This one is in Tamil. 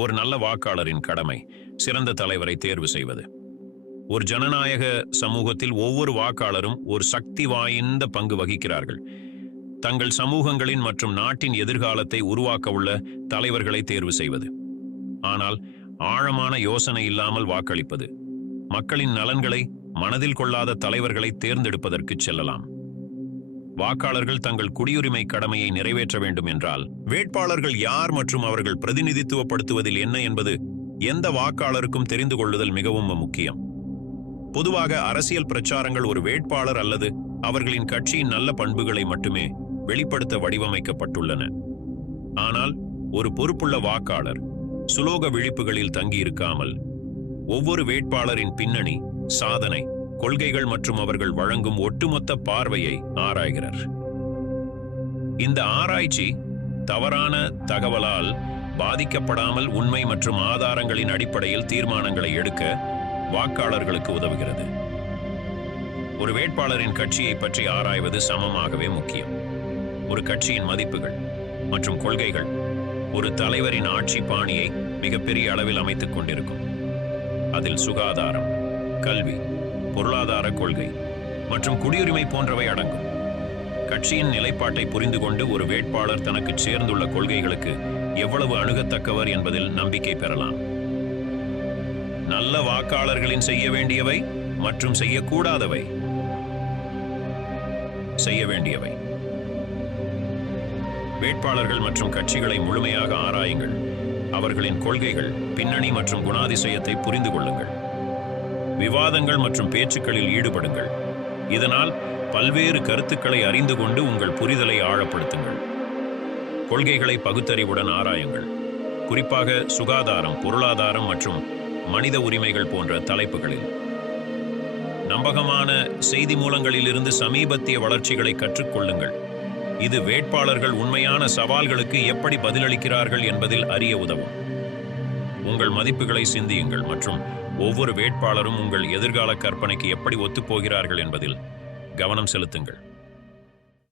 ஒரு நல்ல வாக்காளரின் கடமை சிறந்த தலைவரை தேர்வு செய்வது. ஒரு ஜனநாயக சமூகத்தில் ஒவ்வொரு வாக்காளரும் ஒரு சக்தி வாய்ந்த பங்கு வகிக்கிறார்கள். தங்கள் சமூகங்களின் மற்றும் நாட்டின் எதிர்காலத்தை உருவாக்க உள்ள தலைவர்களை தேர்வு செய்வது. ஆனால் ஆழமான யோசனை இல்லாமல் வாக்களிப்பது. மக்களின் நலன்களை மனதில் கொள்ளாத தலைவர்களை தேர்ந்தெடுப்பதற்கு செல்லலாம். வாக்காளர்கள் தங்கள் குடியுரிமை கடமையை நிறைவேற்ற வேண்டும் என்றால் வேட்பாளர்கள் யார் மற்றும் அவர்கள் பிரதிநிதித்துவப்படுத்துவதில் என்ன என்பது எந்த வாக்காளருக்கும் தெரிந்து கொள்ளுதல் மிகவும் முக்கியம். பொதுவாக அரசியல் பிரச்சாரங்கள் ஒரு வேட்பாளர் அல்லது அவர்களின் கட்சியின் நல்ல பண்புகளை மட்டுமே வெளிப்படுத்த வடிவமைக்கப்பட்டுள்ளன. ஆனால் ஒரு பொறுப்புள்ள வாக்காளர் சுலோக விழிப்புகளில் தங்கியிருக்காமல் ஒவ்வொரு வேட்பாளரின் பின்னணி சாதனை கொள்கைகள் மற்றும் அவர்கள் வழங்கும் ஒட்டுமொத்த பார்வையை ஆராய்கிறார். இந்த ஆராய்ச்சி தவறான தகவலால் பாதிக்கப்படாமல் உண்மை மற்றும் ஆதாரங்களின் அடிப்படையில் தீர்மானங்களை எடுக்க வாக்காளர்களுக்கு உதவுகிறது. ஒரு வேட்பாளரின் கட்சியை பற்றி ஆராய்வது சமமாகவே முக்கியம். ஒரு கட்சியின் மதிப்புகள் மற்றும் கொள்கைகள் ஒரு தலைவரின் ஆட்சி பாணியை மிகப்பெரிய அளவில் அமைத்துக் கொண்டிருக்கும். அதில் சுகாதாரம் கல்வி பொருளாதார கொள்கை மற்றும் குடியுரிமை போன்றவை அடங்கும். கட்சியின் நிலைப்பாட்டை புரிந்து கொண்டு ஒரு வேட்பாளர் தனக்கு சேர்ந்துள்ள கொள்கைகளுக்கு எவ்வளவு அணுகத்தக்கவர் என்பதில் நம்பிக்கை பெறலாம். நல்ல வாக்காளர்களின் செய்ய வேண்டியவை மற்றும் செய்யக்கூடாதவை. செய்ய வேண்டியவை. வேட்பாளர்கள் மற்றும் கட்சிகளை முழுமையாக ஆராயுங்கள். அவர்களின் கொள்கைகள் பின்னணி மற்றும் குணாதிசயத்தை புரிந்து கொள்ளுங்கள். விவாதங்கள் மற்றும் பேச்சுக்களில் ஈடுபடுங்கள். இதனால் பல்வேறு கருத்துக்களை அறிந்து கொண்டு உங்கள் புரிதலை ஆழப்படுத்துங்கள். கொள்கைகளை பகுத்தறிவுடன் ஆராயுங்கள். குறிப்பாக சுகாதாரம் பொருளாதாரம் மற்றும் மனித உரிமைகள் போன்ற தலைப்புகளில். நம்பகமான செய்தி மூலங்களிலிருந்து சமீபத்திய வளர்ச்சிகளை கற்றுக்கொள்ளுங்கள். இது வேட்பாளர்கள் உண்மையான சவால்களுக்கு எப்படி பதிலளிக்கிறார்கள் என்பதில் அறிய உதவும். உங்கள் மதிப்புகளை சிந்தியுங்கள் மற்றும் ஒவ்வொரு வேட்பாளரும் உங்கள் எதிர்கால கற்பனைக்கு எப்படி ஒத்துப்போகிறார்கள் என்பதில் கவனம் செலுத்துங்கள்.